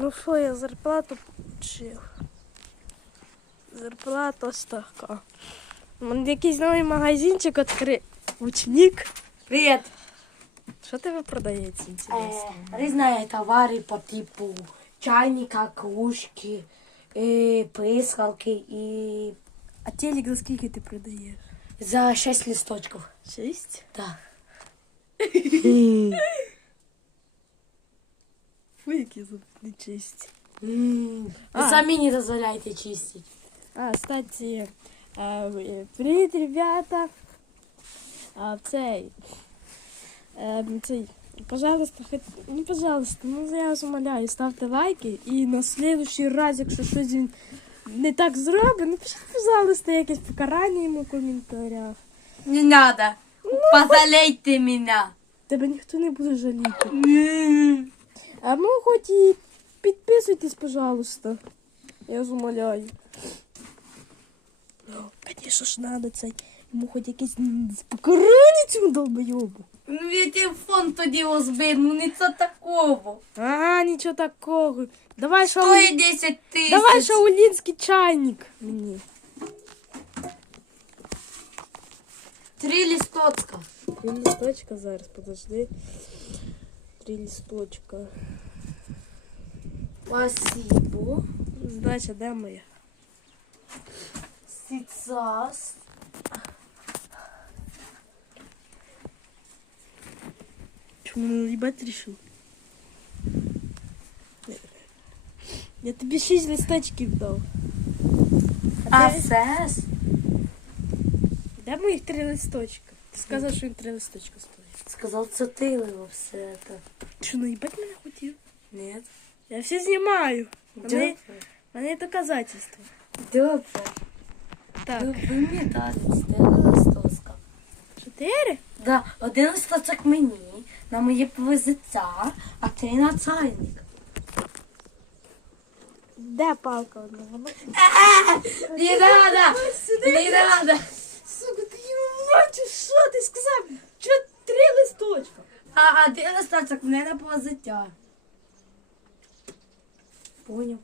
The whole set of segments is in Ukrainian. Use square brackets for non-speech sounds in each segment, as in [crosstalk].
Ну що, я зарплату получив. Зарплата ось така. У якийсь новий магазинчик відкрив. Учник. Привет. Що тебе продається, інтересно? Э, різні товари по типу чайника, кружки, э, прискалки і А телек за скільки ти продаєш? за 6 листочків. Шість? Так. [laughs] Фу, які зуби нечисті. М, Ви А. самі не дозволяєте чистити. А, кстати, а, привіт, ребята. А, цей, е, цей, пожалуйста, хоч, ну, пожалуйста, ну я вас умоляю, ставте лайки і на следующий раз, якщо щось він не так зробить, напишіть, пожалуйста, якесь покарання йому в коментарях. Не надо. Позалейте мене. Тебе ніхто не буде жаліти. А ну хоч і підписуйтесь, пожалуйста. Я вас умоляю. Конечно ж надо цей. Йому хоч якесь м, покарання цьому долбойобу. Ну, я телефон тоді розбив, ну не це такого. Ага, нічого такого. Давай шау... Стоїть 10 тисяч. Давай шаулінський чайник мені. Три листочка. Три листочка зараз, подожди. Три листочка. Спасибо. Здача, де моя? Сейчас. Чому не наїбать рішив? Я тобі шість листочків дав. А сес? Де моїх три листочка? Ти сказав, що він три листочка стоїть. Сказал, це ти вивів все это. Ти що, наїбать мене? Нет. Я все. Мене, Добре. мене є доказательства. Добре. Так, Ви, ви мені листочка. чотири? Да, один листочок мені, на моє повезеться, а три на чайник. Де палка одна? Вона... Не надо! Не надо! Сука, ти йому бачиш, що ти сказав? Що три листочка? А один листочок не на повезеться. Понял.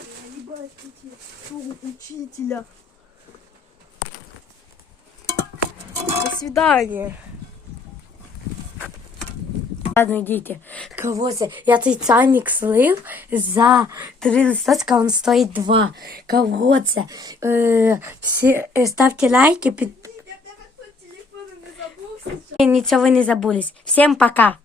Я їбать хотів цього учителя. До свидания. Ладно, йдіть. Кавося, я цей чайник слив за три листочка, він стоїть два. Кого це? Е, всі, е, ставте лайки, під... Тебе не забылись. Всем пока!